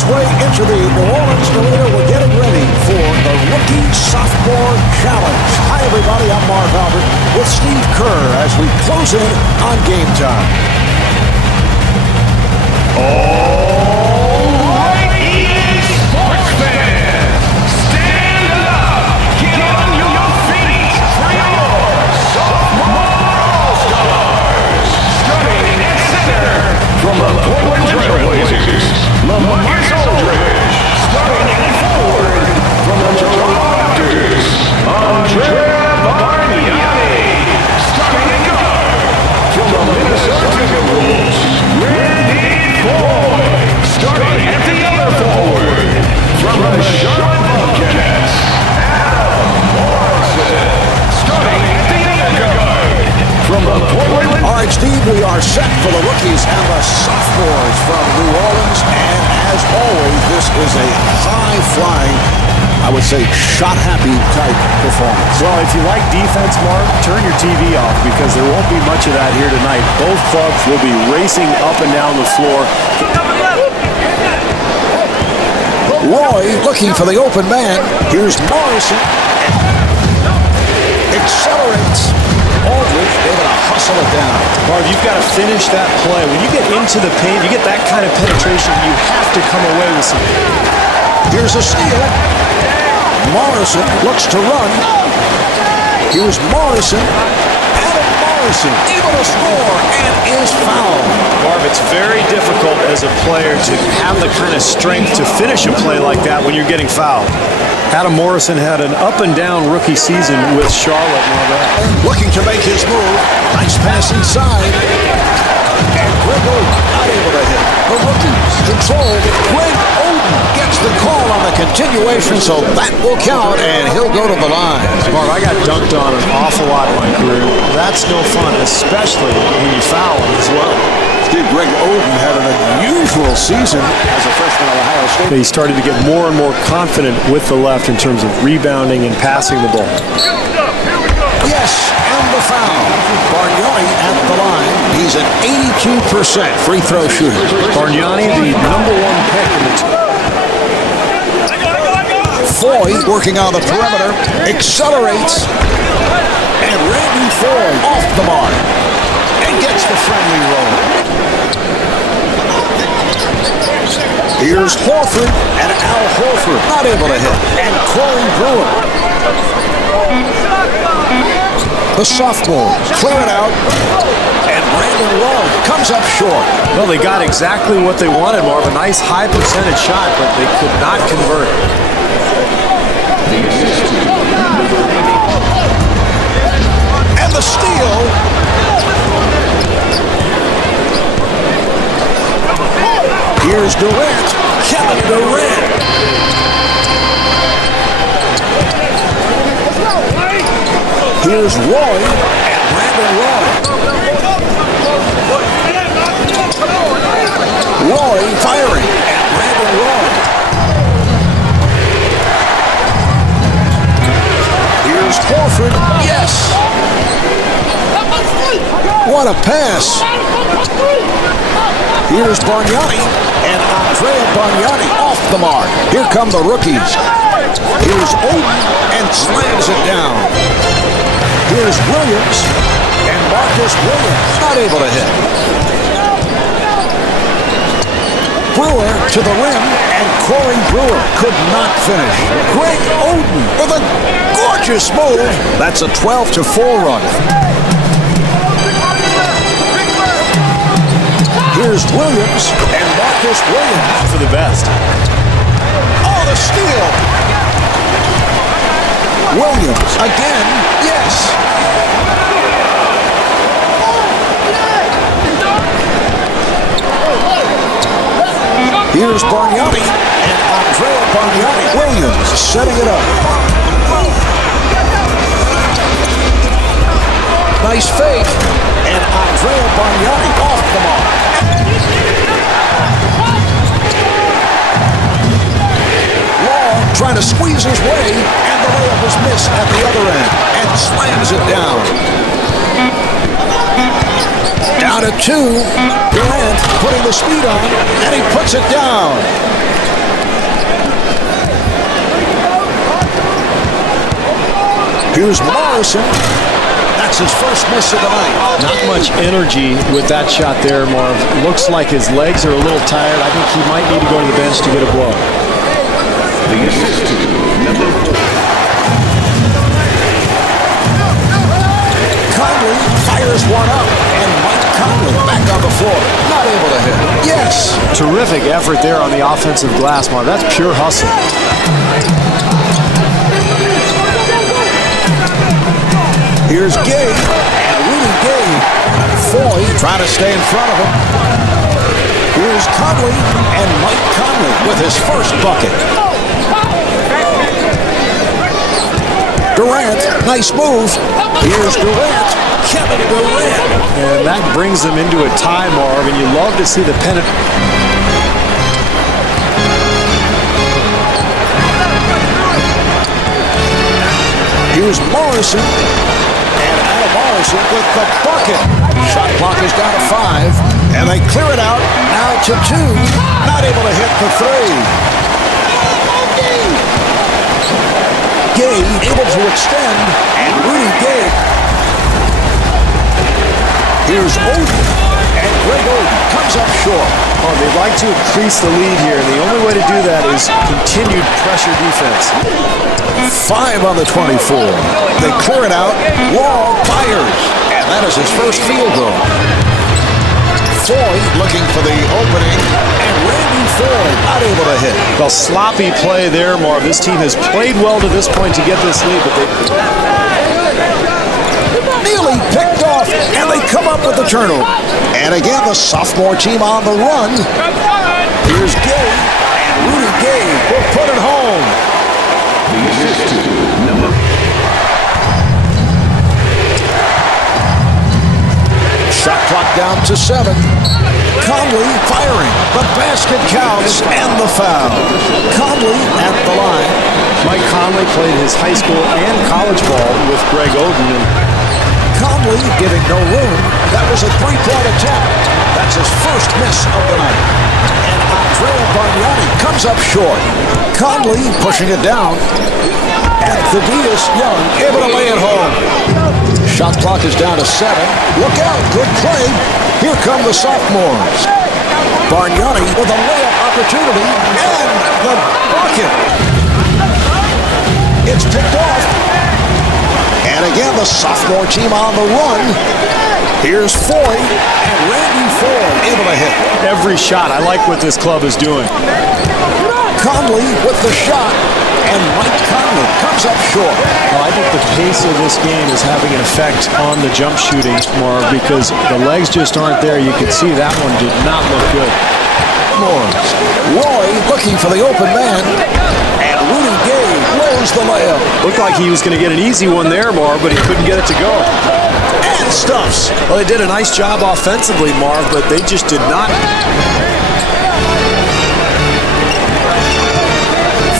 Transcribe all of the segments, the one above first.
his way into the New Orleans Arena. We're getting ready for the Rookie Sophomore Challenge. Hi, everybody. I'm Marv Albert with Steve Kerr as we close in on game time. All right, EA Sports fans, stand up, get on your feet for your Sophomore All-Stars. Starting at center from the Portland Trailblazers, Lamarcus Aldridge. Starting at forward from the Toronto Raptors, Andrea Bargnani. Starting at guard from the Minnesota Timberwolves, starting at the other forward, from the Charlotte Bobcats, Adam Morrison. Starting at the other guard, from the Portland. All right, Steve, we are set for the rookies and the sophomores from New Orleans. And as always, this is a high-flying, I would say, shot-happy type performance. Well, if you like defense, Mark, turn your TV off because there won't be much of that here tonight. Both clubs will be racing up and down the floor. Roy looking for the open man. Here's Morrison. Accelerates. Aldridge able to hustle it down. Marv, you've got to finish that play. When you get into the paint, you get that kind of penetration, you have to come away with some. Here's a steal. Morrison looks to run. Here's Morrison. Adam Morrison able to score and is fouled. Marv, it's very difficult as a player to have the kind of strength to finish a play like that when you're getting fouled. Adam Morrison had an up-and-down rookie season with Charlotte. Looking to make his move. Nice pass inside. And Greg Oden not able to hit. The rookies control. Greg Oden gets the call on the continuation, so that will count, and he'll go to the line. Marv, I got dunked on an awful lot in my career. That's no fun, especially when you foul him as well. Steve, Greg Oden had an unusual season as a freshman at Ohio State. He started to get more and more confident with the left in terms of rebounding and passing the ball. Yes, and the foul. Bargnani at the line. He's an 82% free throw shooter. Bargnani, the number one pick in the team. Foy working on the perimeter. Accelerates. And Randy Foy off the mark. And gets the friendly roll. Here's Horford and Al Horford not able to hit. And Corey Brewer. The sophomores clear it out. And Brandon Rowe comes up short. Well, they got exactly what they wanted, Marv. A nice high percentage shot, but they could not convert. And the steal. Here's Durant. Kevin Durant. Here's Roy and Brandon Roy. Roy firing and Brandon Roy. Here's Horford. Yes. What a pass. Here's Bargnani and Andrea Bargnani off the mark. Here come the rookies. Here's Oden and slams it down. Here's Williams and Marcus Williams not able to hit. Brewer to the rim and Corey Brewer could not finish. Greg Oden with a gorgeous move. That's a 12-4 run. Here's Williams and Marcus Williams. For the best. Oh, the steal. Williams again. Yes. Here's Bargnani and Andrea Bargnani. Williams setting it up. Nice fake. And Andrea Bargnani off the mark. Long trying to squeeze his way, and the layup was missed at the other end, and slams it down. Down at 2. Durant putting the speed on, and he puts it down. Here's Morrison. That's his first miss of the night. Not much energy with that shot there, Marv. Looks like his legs are a little tired. I think he might need to go to the bench to get a blow. The assistant, number 4. Conley fires one up, and Mike Conley back on the floor. Not able to hit. Yes. Terrific effort there on the offensive glass, Marv. That's pure hustle. Here's Gay, and Rudy Gay. Foy trying to stay in front of him. Here's Conley, and Mike Conley with his first bucket. Durant, nice move. Here's Durant, Kevin Durant. And that brings them into a tie, Marv, and you love to see the pennant. Here's Morrison, and Adam Morrison with the bucket. Shot clock is down to 5, and they clear it out, now to 2. Not able to hit the 3. Gay able to extend, and Rudy Gay. Here's Oden, and Greg Oden comes up short. Oh, they'd like to increase the lead here, and the only way to do that is continued pressure defense. 5 on the 24. They clear it out. Wall fires, and that is his first field goal. Foy looking for the opening, and Randy Foy not able to hit. Well, sloppy play there, Marv. This team has played well to this point to get this lead, but they Nearly picked off, and they come up with the turnover. And again, the sophomore team on the run. Here's Gay, and Rudy Gay will put it home. The assistant, number 4. Shot clock down to 7. Conley firing. The basket counts and the foul. Conley at the line. Mike Conley played his high school and college ball with Greg Oden. And Conley giving no room. That was a 3-point attempt. That's his first miss of the night. And Andrea Bargnani comes up short. Conley pushing it down. And Thaddeus Young able to lay it home. Shot clock is down to 7. Look out, good play. Here come the sophomores. Bargnani with a layup opportunity and the bucket. It's picked off. And again, the sophomore team on the run. Here's Foy, and Randy Foy able to hit. every shot, I like what this club is doing. Conley with the shot, and Mike Conley comes up short. Well, I think the pace of this game is having an effect on the jump shooting, Marv, because the legs just aren't there. You can see that one did not look good. Roy looking for the open man, and Rudy Gay blows the layup. Looked like he was going to get an easy one there, Marv, but he couldn't get it to go. And stuffs. Well, they did a nice job offensively, Marv, but they just did not.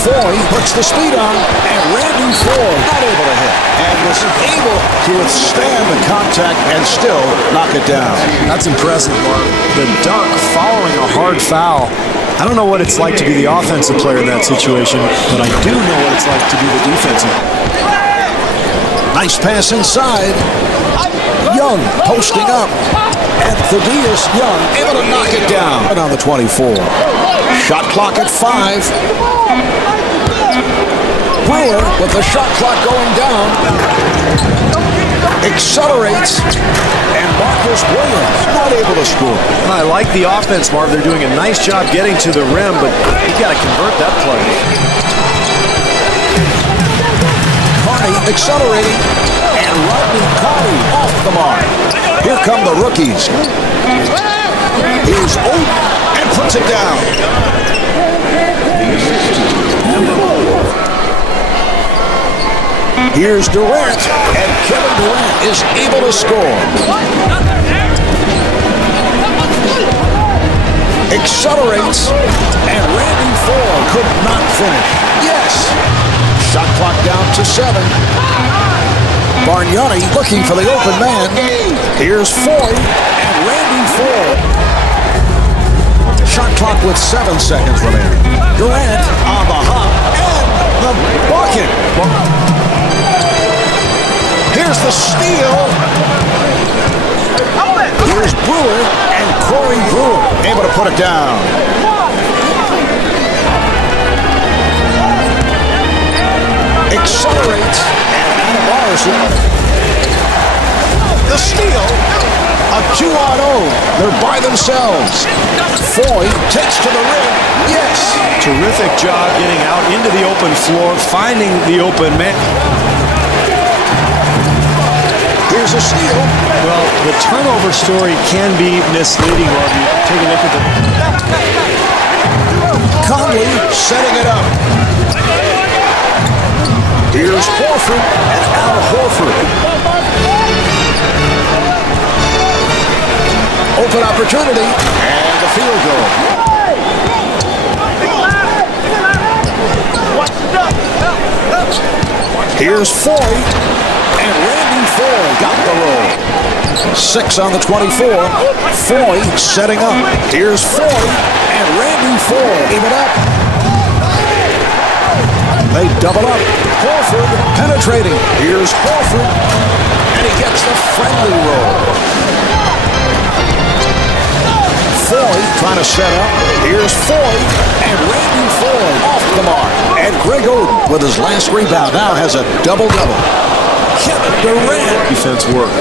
Foy puts the speed on, and Randy Foy not able to hit, and was able to withstand the contact and still knock it down. That's impressive, Marv. The dunk following a hard foul. I don't know what it's like to be the offensive player in that situation, but I do know what it's like to be the defensive. Nice pass inside. Young posting up, and Thaddeus Young able to knock it down. And on the 24. Shot clock at 5. Brewer with the shot clock going down. Accelerates, and Marcus Williams not able to score. I like the offense, Marv. They're doing a nice job getting to the rim, but you got to convert that play. Carney accelerating, and Rodney Carney off the mark. Here come the rookies. Here's Oden and puts it down. Here's Durant, and Kevin Durant is able to score. Accelerates, and Randy Foy could not finish. Yes! Shot clock down to 7. Bargnani looking for the open man. Here's Foy, and Randy Foy. Shot clock with 7 seconds remaining. Durant on the hop, and the bucket. Here's the steal. Here's Brewer and Corey Brewer able to put it down. Accelerates and Adam Morrison. The steal. A 2-on-0. They're by themselves. Foy takes to the rim. Yes. Terrific job getting out into the open floor, finding the open man. Here's a steal. Well, the turnover story can be misleading, Robbie. Take a look at the... Conley setting it up. Here's Horford and Al Horford. Open opportunity and the field goal. Here's Foy and Randy Foy got the roll. 6 on the 24. Foy setting up. Here's Foy and Randy Foy even up. They double up. Horford penetrating. Here's Horford and he gets the friendly roll. Foy trying to set up. Here's Foy and Randy Foy off the mark. And Greg Oden with his last rebound now has a double-double. Kevin Durant. Defense work.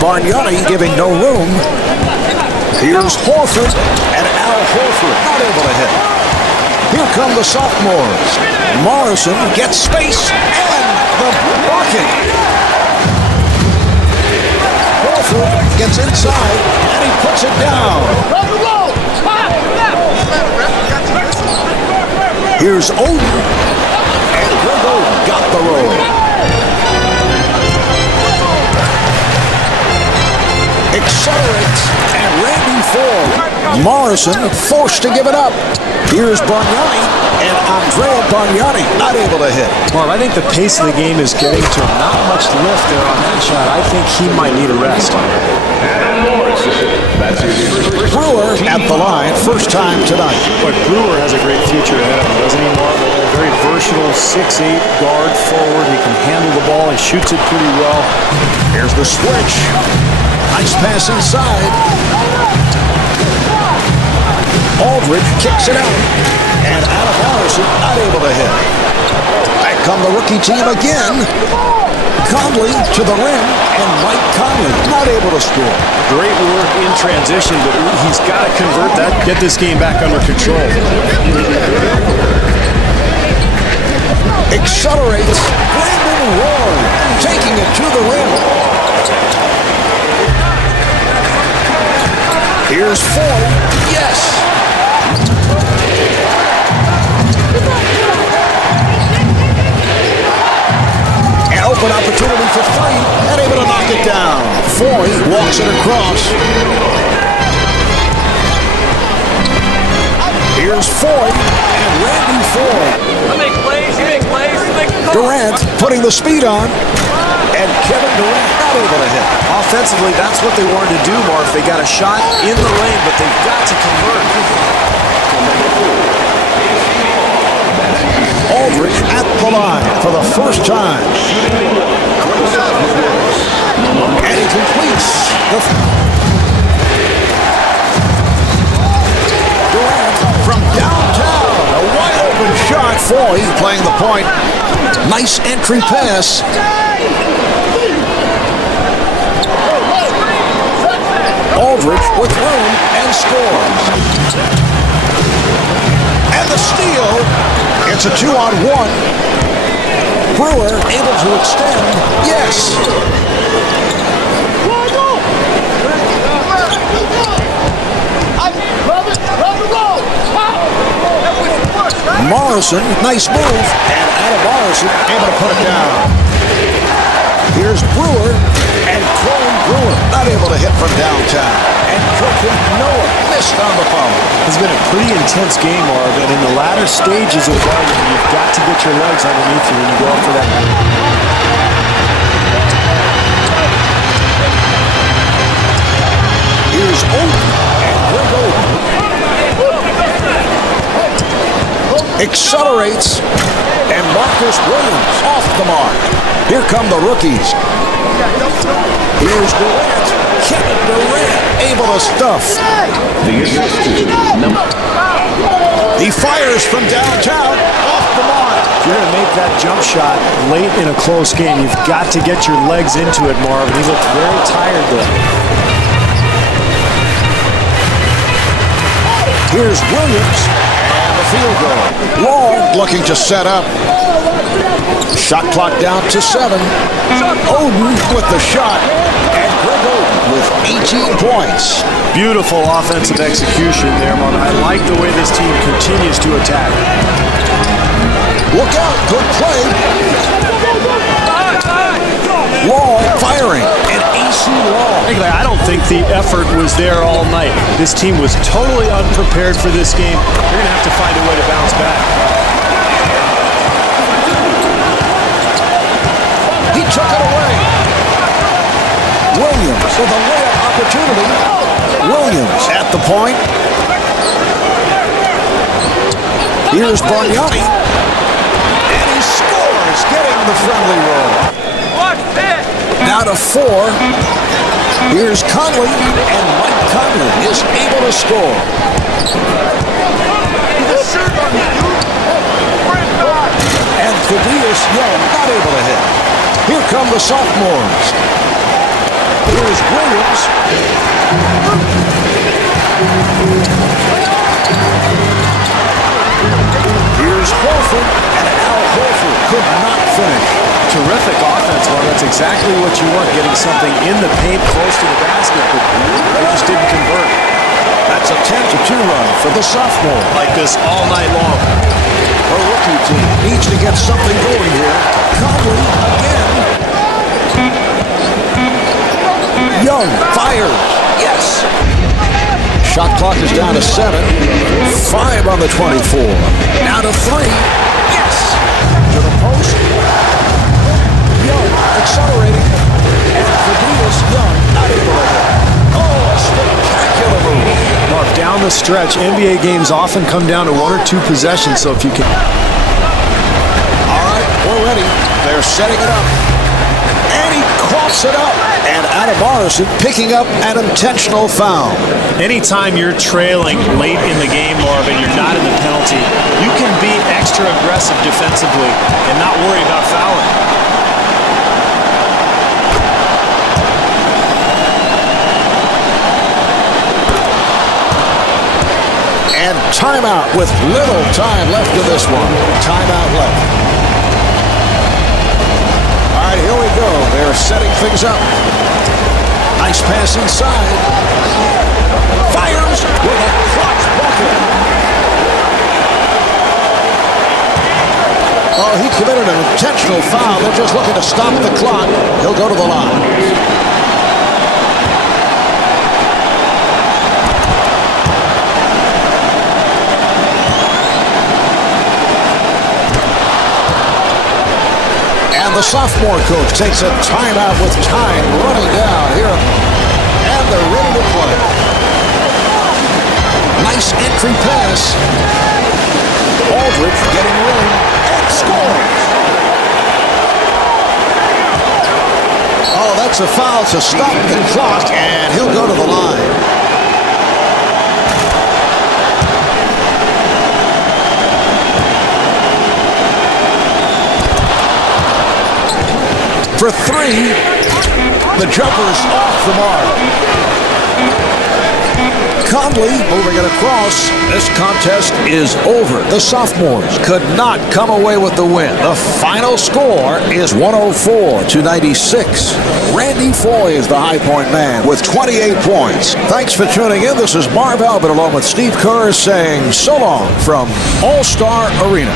Bargnani giving no room. Here's Horford and Al Horford not able to hit. Here come the sophomores. Morrison gets space and the bucket. Horford gets inside and he puts it down. Here's Oden and Greg Oden got the roll. Accelerates and Randy Foy. Morrison forced to give it up. Here's Bargnani and Andrea Bargnani not able to hit. Marv, I think the pace of the game is getting to him. Not much lift there on that shot. I think he might need a rest. Brewer at the line, first time tonight. But Brewer has a great future ahead of him, doesn't he, Marv? A very versatile 6'8" guard forward. He can handle the ball. He shoots it pretty well. Here's the switch. Nice pass inside. Aldridge kicks it out. And Adam Morrison not able to hit. Back come the rookie team again. Conley to the rim, and Mike Conley not able to score. Great work in transition, but he's got to convert that, get this game back under control. Accelerates. Brandon Roy taking it to the rim. Here's Foy. Yes. An open opportunity for three, and able to knock it down. Foy walks it across. Here's Foy and Randy Foy. Durant putting the speed on, and Kevin Durant not able to hit. Offensively, that's what they wanted to do, Marv. They got a shot in the lane, but they've got to convert. Aldridge at the line for the first time. And he completes the... Durant from downtown. A wide open shot. Foy playing the point. Nice entry pass. Aldridge with room and scores. And the steal. It's a 2-on-1. Brewer able to extend. Yes. Morrison, nice move. And Adam Morrison able to put it down. Here's Brewer and Corey Brewer not able to hit from downtown. And Joakim Noah missed on the foul. It's been a pretty intense game, Marv, and in the latter stages of the game, you've got to get your legs underneath you when you go up for that. Here's Oden and Greg Oden. Accelerates And Marcus Williams off the mark. Here come the rookies. Here's Durant. Kevin Durant able to stuff. The assist He fires from downtown off the mark. If you're going to make that jump shot late in a close game, you've got to get your legs into it, Marvin. He looked very tired there. Here's Williams and the field goal. Long looking to set up. Shot clock down to 7. Oden with the shot. And Greg Oden with 18 points. Beautiful offensive execution there, Marvin. I like the way this team continues to attack. Look out, good play. Long firing, and AC Long. I don't think the effort was there all night. This team was totally unprepared for this game. They're going to have to find a way to bounce back. He took it away. Williams with a layup opportunity. Williams at the point. Here's Bargnani. And he scores, getting the friendly roll. Now to 4. Here's Conley, and Mike Conley is able to score. And Thaddeus Young not able to hit. Here come the sophomores. Here's Williams. Here's Horford, and Al Horford could not finish. Terrific offense, Marvin. That's exactly what you want, getting something in the paint close to the basket, but they just didn't convert. That's a 10-2 run for the sophomore. Like this all night long. The rookie team needs to get something going here. Conley again. Young fires. Yes. Shot clock is down to 7. 5 on the 24. Now to 3. Yes. To the post. Young accelerating. And Thaddeus Young not able to hit. Oh, a spectacular move. Mark, down the stretch, NBA games often come down to 1 or 2 possessions, so if you can... All right, we're ready. They're setting it up. And he coughs it up. And Adam Morrison picking up an intentional foul. Anytime you're trailing late in the game, Marvin, you're not in the penalty, you can be extra aggressive defensively and not worry about fouling. And timeout with little time left in this one. Timeout left. All right, here we go. They're setting things up. Nice pass inside. Fires with a clutch bucket. Oh, he committed an intentional foul. They're just looking to stop the clock. He'll go to the line. The sophomore coach takes a timeout with time running down here. And they're ready to play. Nice entry pass. Aldridge getting room and scores. Oh, that's a foul to stop the clock, and he'll go to the line. For 3, the jumper's off the mark. Conley moving it across. This contest is over. The sophomores could not come away with the win. The final score is 104-96. Randy Foye is the high point man with 28 points. Thanks for tuning in. This is Marv Albert along with Steve Kerr saying so long from All-Star Arena.